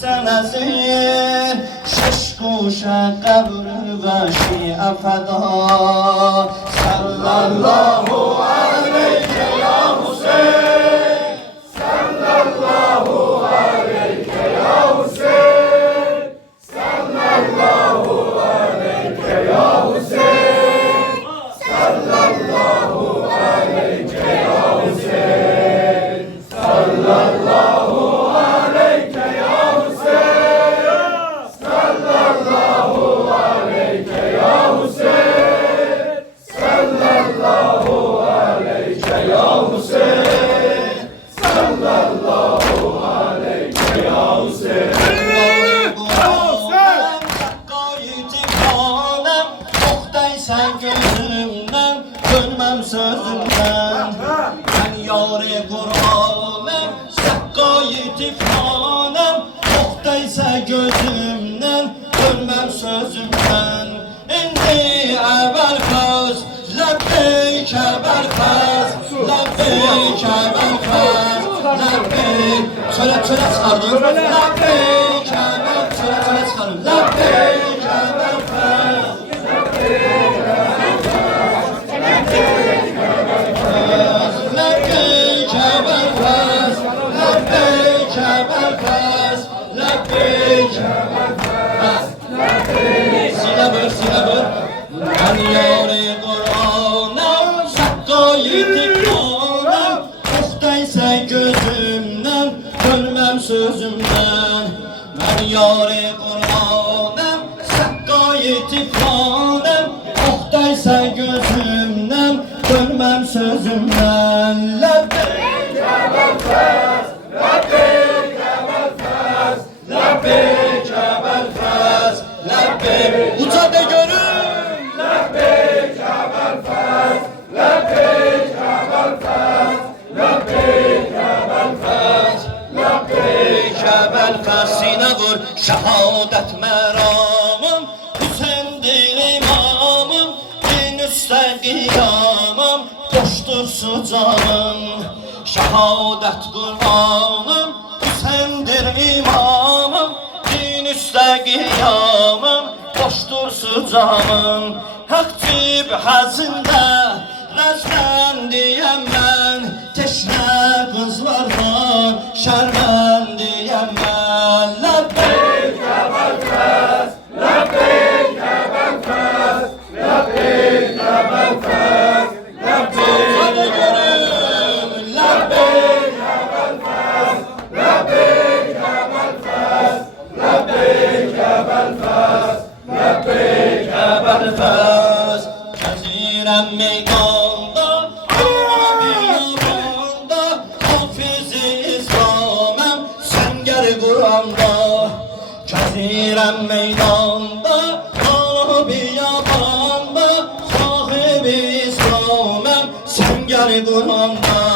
سنزیر شش گوش قبر و شیعه فدا صلی الله علیک یا حسین صلی الله علیک یا حسین صلی الله علیک یا حسین صلی الله علیک یا حسین صلی الله sen gözümden dönmem sözümden ben yâre Kur'an'ım sakkayı tifhanım yoktaysa gözümden dönmem sözümden indi evvel kız lebbeyk evvel kız lebbeyk evvel kız lebbeyk söyle çıkardım lebbeyk evvel söyle çıkardım lebbeyk evvel kız ben yâre Kur'an'ım sakkayı tifhanım yoktaysa gözümden dönmem sözümden ben yâre Kur'an'ım sakkayı tifhanım yoktaysa gözümden dönmem sözümden lebbeyk ebel fez lebbeyk ebel fez lebbeyk ebel fez lebbeyk uca de görün lebbeyk ebel fez lebbeyk ebel fez lebbeyk ebel fez lebbeyk ebel fez sine vur şehadet meramım Hüseyin'dir imamım din üstte kıyamım koştursu canım şehadet Kur'an'ım Hüseyin'dir imamım din üstte kıyamım koştursu canım hak cibhazinde rezmendiyem ben teşne kızlardan şermendiyem ben lebbeyk ebel fez lebbeyk ebel fez lebbeyk ebel fez lebbeyk hadi görün lebbeyk ebel fez lebbeyk ebel fez lebbeyk ebel fez lebbeyk ebel fez Kezirem meydanda Arabi yabanda Hafiz-i İslam'ım Senger Kur'an'da Kezirem meydanda Arabi yabanda Sahibi İslam'ım Senger Kur'an'da